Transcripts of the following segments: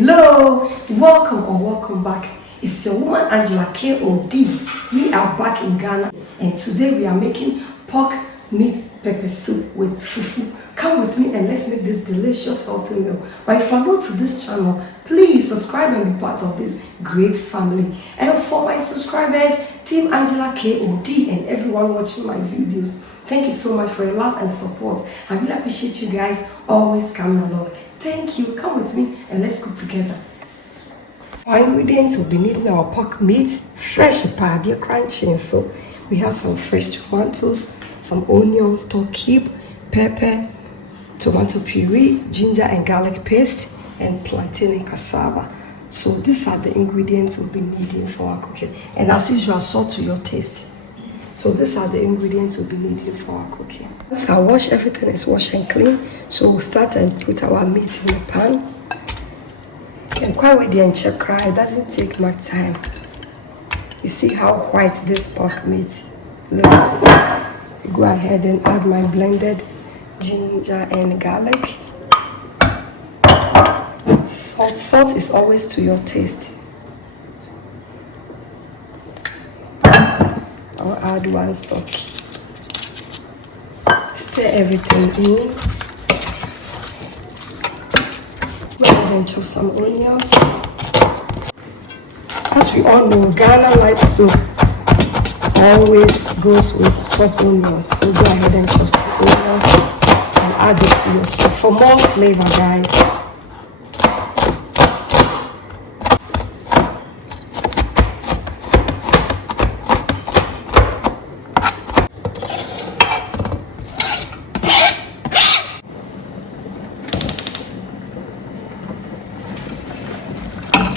Hello, welcome or welcome back. It's your woman Angela KOD. We are back in Ghana and today we are making pork meat pepper soup with fufu. Come with me and let's make this delicious healthy meal. But if you're new to this channel, please subscribe and be part of this great family. And for my subscribers, Team Angela KOD and everyone watching my videos, thank you so much for your love and support. I really appreciate you guys always coming along. Thank you. Come with me and let's cook together. Our ingredients will be needing our pork meat, fresh pad, crunchy. So we have some fresh tomatoes, some onions, stock cube, pepper, tomato puree, ginger and garlic paste, and plantain and cassava. So these are the ingredients we'll be needing for our cooking. And as usual, salt to your taste. So these are the ingredients we'll be needing for our cooking. Once I wash, everything is washed and clean. So we'll start and put our meat in the pan. And quite ready and check cry. It doesn't take much time. You see how white this pork meat looks. Go ahead and add my blended ginger and garlic. Salt is always to your taste. I'll add one stock. Stir everything in. Go ahead and chop some onions. As we all know, Ghana light soup always goes with chopped onions. So go ahead and chop some onions and add it to your soup for more flavor, guys.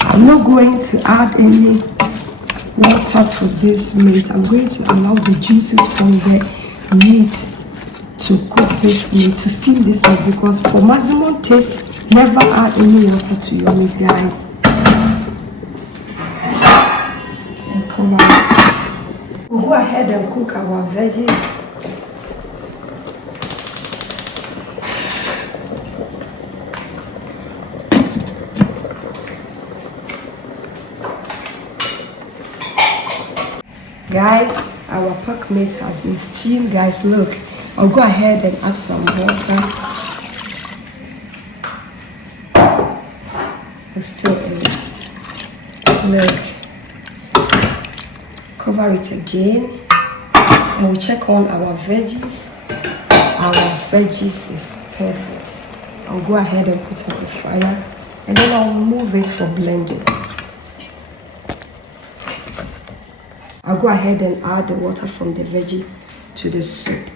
I'm not going to add any water to this meat. I'm going to allow the juices from the meat to cook this meat, to steam this meat, because for maximum taste, never add any water to your meat, guys. And come on. We'll go ahead and cook our veggies. Guys, our pork meat has been steamed. Guys, look, I'll go ahead and add some water. Still look, cover it again, and we'll check on our veggies. Our veggies is perfect. I'll go ahead and put it on the fire, and then I'll remove it for blending. I'll go ahead and add the water from the veggie to the soup.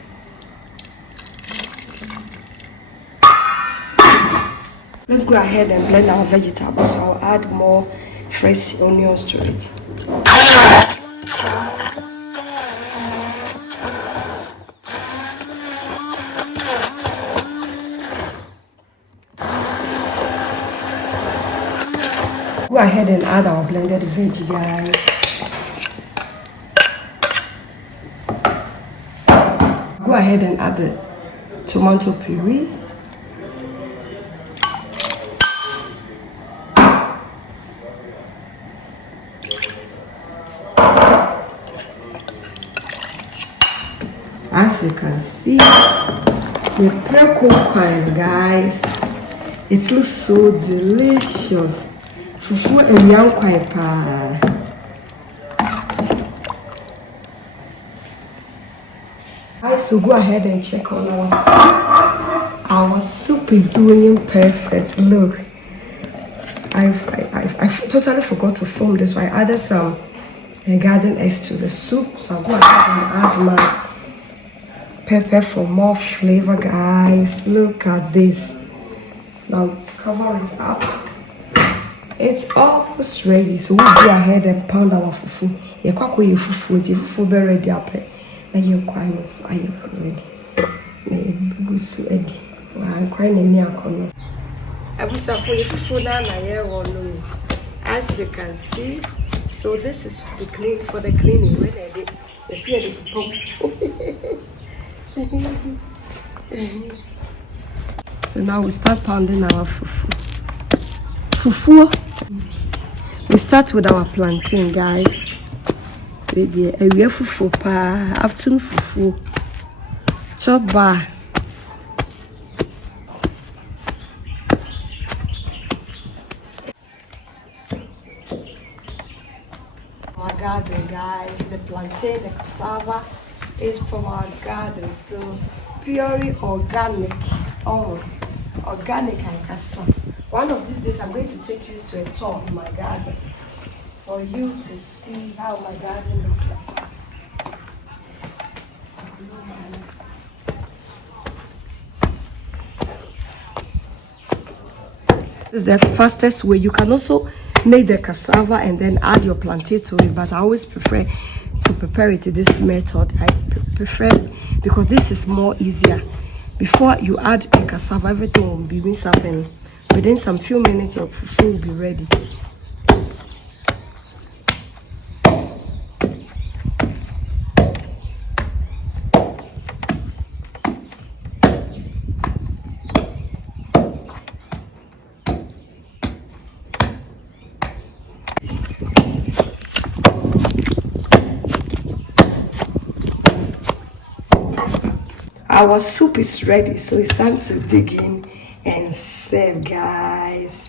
Let's go ahead and blend our vegetables. So I'll add more fresh onions to it. Go ahead and add our blended veggie, guys. Go ahead and add the tomato puree. As you can see, the pre-cooked kind, guys. It looks so delicious. Fufu and yam kwai pa. So go ahead and check on our soup. Our soup is doing perfect. Look, I totally forgot to film this. So I added some garden eggs to the soup. So I'll go ahead and add my pepper for more flavor, guys. Look at this. Now cover it up. It's almost ready. So we'll go ahead and pound our fufu. You can't wait fufu. Fufu be ready up. Your quines are ready. Good so Eddie. I'm quite in near corners. I wish I for you for no. As you can see, so this is the clean for the cleaning. When I did, you see the so now we start pounding our fufu. fufu. We start with our plantain, guys. We have fufu pa afternoon fufu. Chop bar. Our garden, guys. The plantain, the cassava is from our garden, so purely organic. Oh, organic and cassava. One of these days, I'm going to take you to a tour in my garden for you to see how my garden looks like. This is the fastest way. You can also make the cassava and then add your plantain to it, but I always prefer to prepare it this method. I prefer because this is more easier. Before you add the cassava, everything will be mixed up, and within some few minutes your fufu will be ready. Our soup is ready, so it's time to dig in and serve, guys.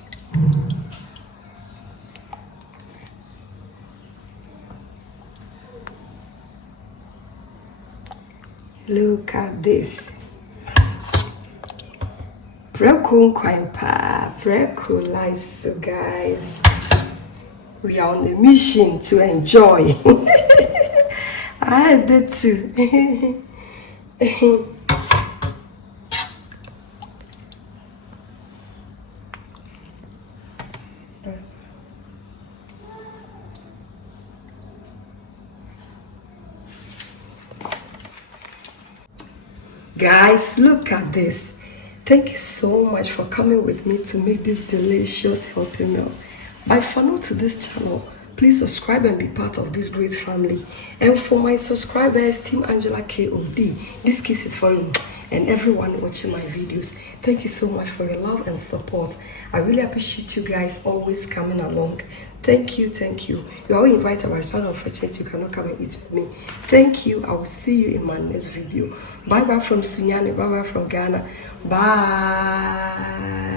Look at this. Preko kwampa, preko lice, so guys. We are on a mission to enjoy. I did too. Guys, look at this. Thank you so much for coming with me to make this delicious healthy meal. Bye for now to this channel. Please subscribe and be part of this great family. And for my subscribers, Team Angela KOD, this kiss is for you and everyone watching my videos. Thank you so much for your love and support. I really appreciate you guys always coming along. Thank you, thank you. You are all invited, but it's one unfortunate you cannot come and eat with me. Thank you. I will see you in my next video. Bye bye from Sunyani. Bye bye from Ghana. Bye.